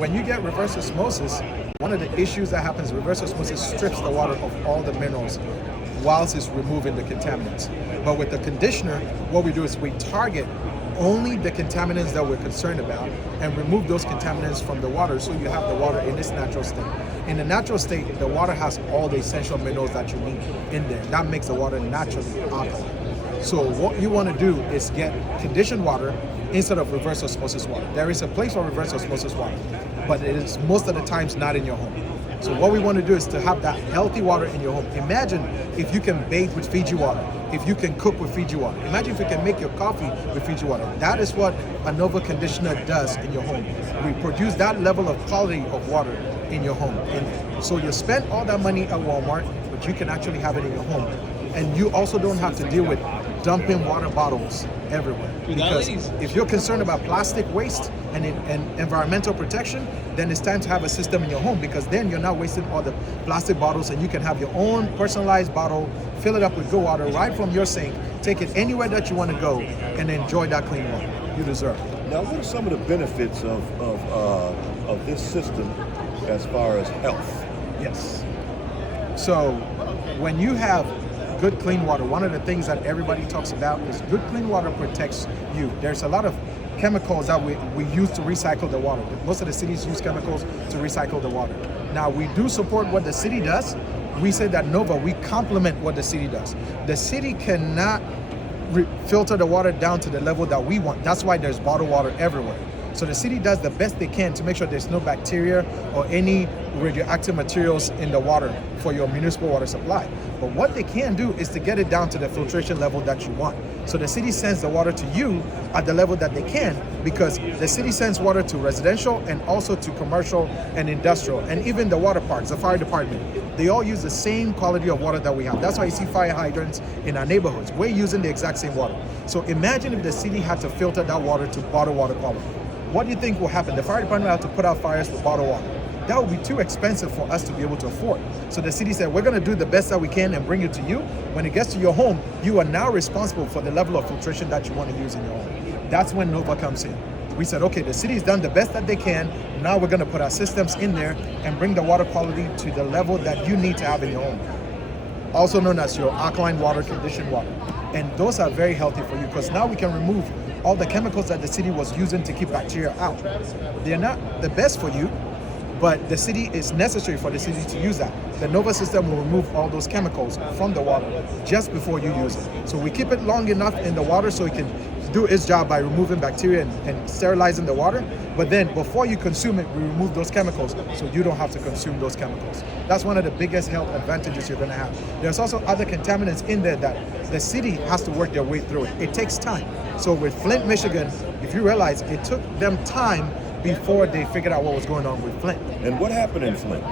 when you get reverse osmosis, one of the issues that happens, reverse osmosis strips the water of all the minerals whilst it's removing the contaminants. But with the conditioner, what we do is we target only the contaminants that we're concerned about and remove those contaminants from the water, so you have the water in its natural state. In the natural state, the water has all the essential minerals that you need in there. That makes the water naturally alkaline. So what you want to do is get conditioned water instead of reverse osmosis water. There is a place for reverse osmosis water, but it is most of the times not in your home. So what we want to do is to have that healthy water in your home. Imagine if you can bathe with Fiji water, if you can cook with Fiji water. Imagine if you can make your coffee with Fiji water. That is what Anova conditioner does in your home. We produce that level of quality of water in your home. And so you spend all that money at Walmart, but you can actually have it in your home. And you also don't have to deal with dumping water bottles everywhere. Because if you're concerned about plastic waste and environmental protection, then it's time to have a system in your home, because then you're not wasting all the plastic bottles, and you can have your own personalized bottle, fill it up with good water right from your sink, take it anywhere that you want to go, and enjoy that clean water you deserve. Now, what are some of the benefits of this system as far as health? Yes. So when you have good clean water, one of the things that everybody talks about is good clean water protects you. There's a lot of chemicals that we use to recycle the water. Most of the cities use chemicals to recycle the water. Now, we do support what the city does. We say that Nova, we complement what the city does. The city cannot filter the water down to the level that we want. That's why there's bottled water everywhere. So the city does the best they can to make sure there's no bacteria or any radioactive materials in the water for your municipal water supply. But what they can do is to get it down to the filtration level that you want. So the city sends the water to you at the level that they can, because the city sends water to residential and also to commercial and industrial, and even the water parks, the fire department. They all use the same quality of water that we have. That's why you see fire hydrants in our neighborhoods. We're using the exact same water. So imagine if the city had to filter that water to bottled water quality. What do you think will happen? The fire department will have to put out fires with bottled water. That would be too expensive for us to be able to afford. So the city said, we're going to do the best that we can and bring it to you. When it gets to your home, you are now responsible for the level of filtration that you want to use in your home. That's when Nova comes in. We said, okay, the city's done the best that they can. Now we're going to put our systems in there and bring the water quality to the level that you need to have in your home. Also known as your alkaline water, conditioned water. And those are very healthy for you, because now we can remove all the chemicals that the city was using to keep bacteria out. They're not the best for you, but the city is necessary for the city to use that. The Nova system will remove all those chemicals from the water just before you use it. So we keep it long enough in the water so it can do its job by removing bacteria and sterilizing the water. But then before you consume it, we remove those chemicals so you don't have to consume those chemicals. That's one of the biggest health advantages you're going to have. There's also other contaminants in there that the city has to work their way through it. It takes time. So with Flint, Michigan, if you realize, it took them time before they figured out what was going on with Flint. And what happened in Flint?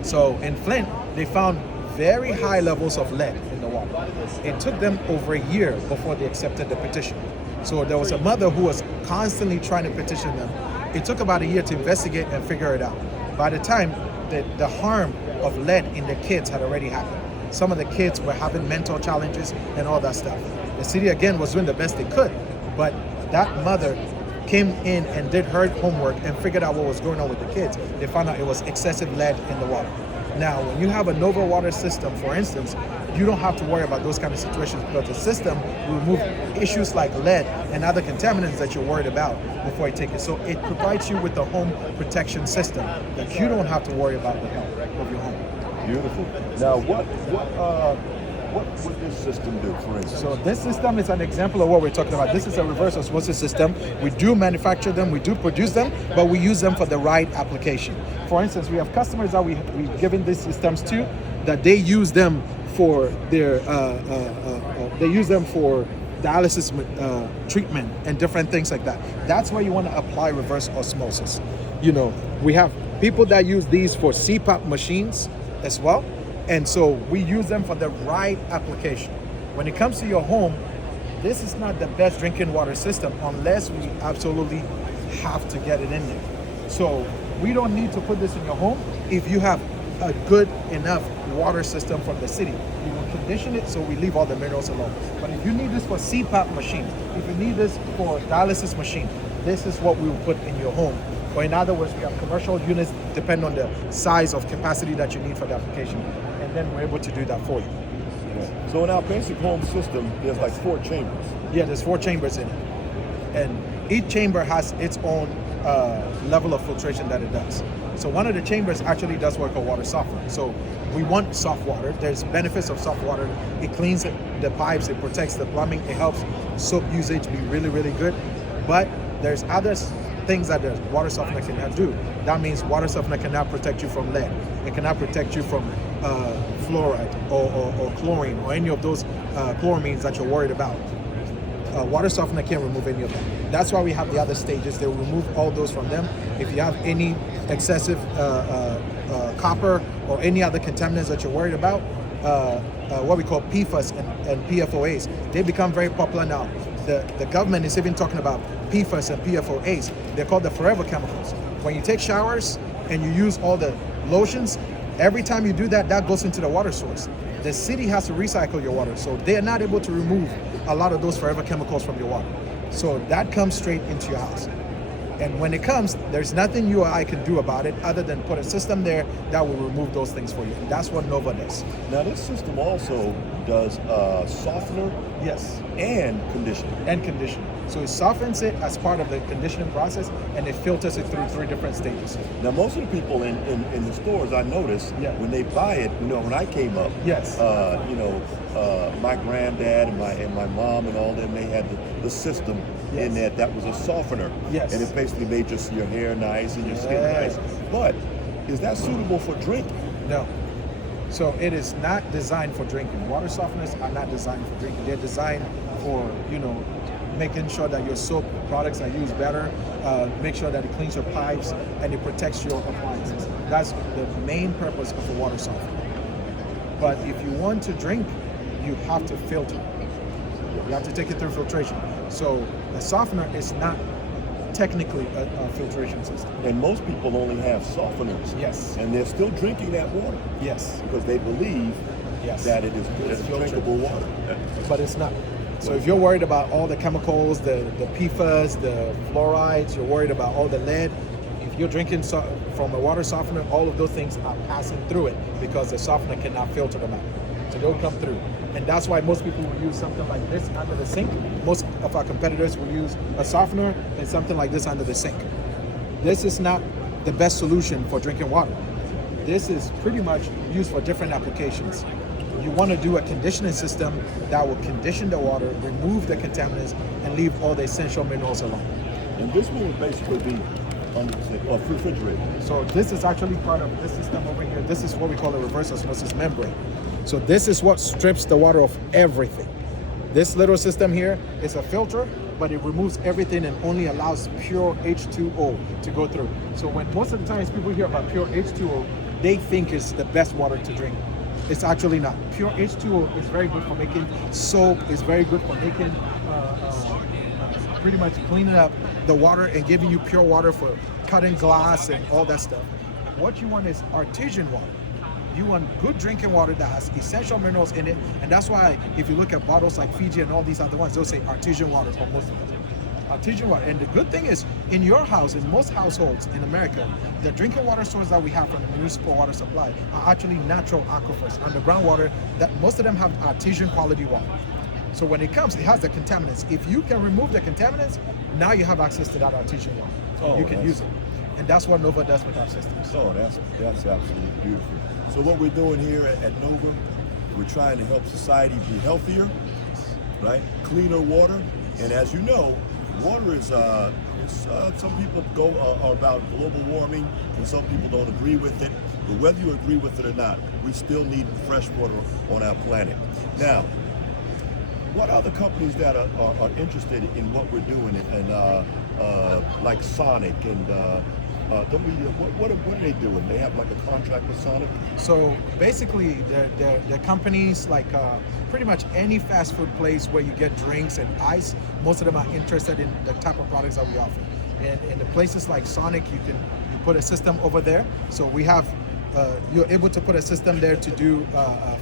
So in Flint, they found very high levels of lead in the water. It took them over a year before they accepted the petition. So there was a mother who was constantly trying to petition them. It took about a year to investigate and figure it out. By the time the harm of lead in the kids had already happened. Some of the kids were having mental challenges and all that stuff. The city again was doing the best they could, but that mother came in and did her homework and figured out what was going on with the kids. They found out it was excessive lead in the water. Now, when you have a Nova water system, for instance, you don't have to worry about those kind of situations, because the system will remove issues like lead and other contaminants that you're worried about before you take it. So it provides you with a home protection system that you don't have to worry about the health of your home. Beautiful. Now, what would this system do, for instance? So this system is an example of what we're talking about. This is a reverse osmosis system. We do manufacture them, we do produce them, but we use them for the right application. For instance, we have customers that we've given these systems to, that they use them for their dialysis treatment and different things like that. That's where you want to apply reverse osmosis. You know, we have people that use these for CPAP machines as well. And so we use them for the right application. When it comes to your home, this is not the best drinking water system unless we absolutely have to get it in there. So we don't need to put this in your home if you have a good enough water system from the city. We will condition it so we leave all the minerals alone. But if you need this for CPAP machine, if you need this for dialysis machine, this is what we will put in your home Or in other words, we have commercial units depend on the size of capacity that you need for the application. And then we're able to do that for you. Yeah. So in our basic home system, there's like 4 chambers. Yeah, there's 4 chambers in it. And each chamber has its own level of filtration that it does. So one of the chambers actually does work on water softener. So we want soft water. There's benefits of soft water. It cleans the pipes, it protects the plumbing, it helps soap usage be really, really good. But there's other things that the water softener cannot do. That means water softener cannot protect you from lead. It cannot protect you from fluoride or chlorine or any of those chloramines that you're worried about. Water softener can't remove any of that. That's why we have the other stages. They will remove all those from them. If you have any excessive copper or any other contaminants that you're worried about, what we call PFAS and PFOAs, they become very popular now. The government is even talking about PFAS and PFOAs. They're called the forever chemicals. When you take showers and you use all the lotions, every time you do that, that goes into the water source. The city has to recycle your water, so they are not able to remove a lot of those forever chemicals from your water. So that comes straight into your house. And when it comes, there's nothing you or I can do about it other than put a system there that will remove those things for you. And that's what Nova does. Now this system also does softener, yes, and conditioning. And conditioning. So it softens it as part of the conditioning process, and it filters it through 3 different stages. Now most of the people in the stores, I noticed, when they buy it, when I came up, yes, my granddad and my mom and all them, they had the system in that was a softener. Yes. And it basically made your hair nice and your skin nice. But is that suitable for drinking? No. So it is not designed for drinking. Water softeners are not designed for drinking. They're designed for, making sure that your soap products are used better, make sure that it cleans your pipes and it protects your appliances. That's the main purpose of a water softener. But if you want to drink, you have to filter. You have to take it through filtration. So a softener is not technically a filtration system. And most people only have softeners. Yes. And they're still drinking that water. Yes. Because they believe that it is drinkable water. But it's not. So if you're worried about all the chemicals, the PFAS, the fluorides, you're worried about all the lead, if you're drinking from a water softener, all of those things are passing through it because the softener cannot filter them out. So they'll come through. And that's why most people will use something like this under the sink. Most of our competitors will use a softener and something like this under the sink. This is not the best solution for drinking water. This is pretty much used for different applications. You want to do a conditioning system that will condition the water, remove the contaminants, and leave all the essential minerals alone. And this one would basically be refrigerated. So this is actually part of this system over here. This is what we call a reverse osmosis membrane. So this is what strips the water of everything. This little system here is a filter, but it removes everything and only allows pure H2O to go through. So when most of the times people hear about pure H2O, they think it's the best water to drink. It's actually not. Pure H2O is very good for making soap, it's very good for making, pretty much cleaning up the water and giving you pure water for cutting glass and all that stuff. What you want is artesian water. You want good drinking water that has essential minerals in it, and that's why if you look at bottles like Fiji and all these other ones, they'll say artesian water for most of them. Artesian water. And the good thing is, in your house, in most households in America, the drinking water sources that we have from the municipal water supply are actually natural aquifers, underground water, that most of them have artesian quality water. So when it comes, it has the contaminants. If you can remove the contaminants, now you have access to that artesian water. Oh, you can use it. And that's what Nova does with our systems. Oh, that's absolutely beautiful. So what we're doing here at Nova, we're trying to help society be healthier, right? Cleaner water. And as you know, water is, some people are about global warming and some people don't agree with it. But whether you agree with it or not, we still need fresh water on our planet. Now, what other companies that are interested in what we're doing and like Sonic and what are they doing? They have like a contract with Sonic? So basically, the companies like pretty much any fast food place where you get drinks and ice, most of them are interested in the type of products that we offer. And in the places like Sonic, you put a system over there. So we have, you're able to put a system there to do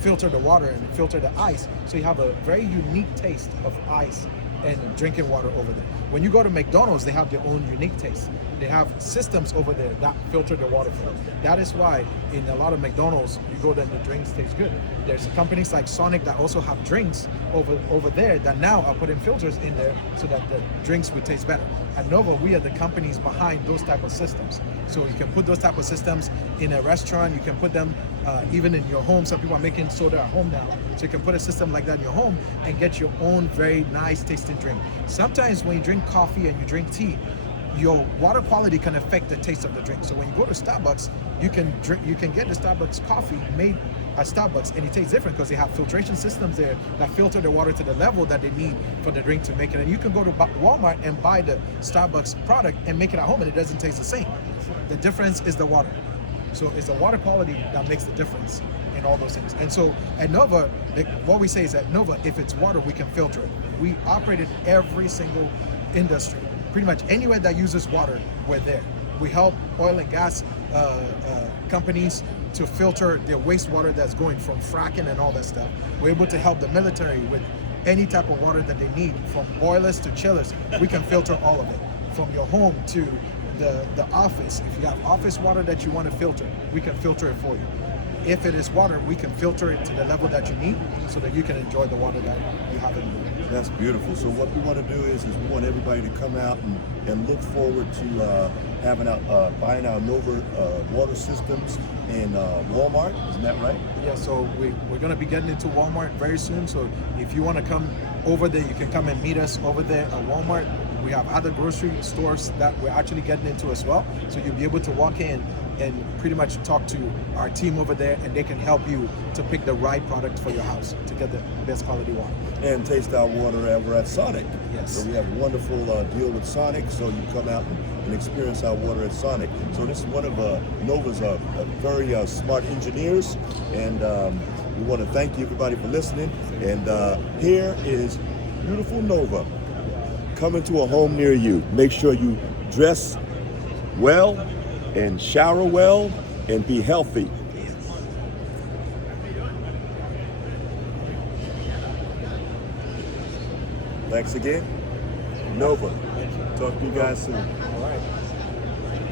filter the water and filter the ice. So you have a very unique taste of ice and drinking water over there. When you go to McDonald's, they have their own unique taste. They have systems over there that filter the water for you. That is why in a lot of McDonald's, you go there and the drinks taste good. There's companies like Sonic that also have drinks over there that now are putting filters in there so that the drinks would taste better. At Nova, we are the companies behind those type of systems. So you can put those type of systems in a restaurant. You can put them even in your home. Some people are making soda at home now. So you can put a system like that in your home and get your own very nice tasting drink. Sometimes when you drink coffee and you drink tea, your water quality can affect the taste of the drink. So when you go to Starbucks, you can get the Starbucks coffee made at Starbucks, and it tastes different because they have filtration systems there that filter the water to the level that they need for the drink to make it. And you can go to Walmart and buy the Starbucks product and make it at home, and it doesn't taste the same. The difference is the water. So it's the water quality that makes the difference in all those things. And so at Nova, what we say is at Nova, if it's water, we can filter it. We operate in every single industry. Pretty much anywhere that uses water, we're there. We help oil and gas companies to filter their wastewater that's going from fracking and all that stuff. We're able to help the military with any type of water that they need, from boilers to chillers. We can filter all of it, from your home to the office. If you have office water that you want to filter, we can filter it for you. If it is water, we can filter it to the level that you need so that you can enjoy the water that you have in your room. That's beautiful. So what we want to do is we want everybody to come out and look forward to buying our Nova water systems in Walmart. Isn't that right? Yeah, so we're going to be getting into Walmart very soon. So if you want to come over there, you can come and meet us over there at Walmart. We have other grocery stores that we're actually getting into as well. So you'll be able to walk in and pretty much talk to our team over there, and they can help you to pick the right product for your house to get the best quality water. And taste our water ever at Sonic. Yes. So we have a wonderful deal with Sonic, so you come out and experience our water at Sonic. So this is one of Nova's very smart engineers, and we want to thank you everybody for listening. And here is beautiful Nova coming to a home near you. Make sure you dress well and shower well and be healthy. Thanks again. Nova. Talk to you guys soon.